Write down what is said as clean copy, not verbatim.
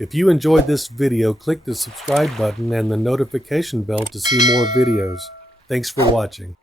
If you enjoyed this video, click the subscribe button and the notification bell to see more videos. Thanks for watching.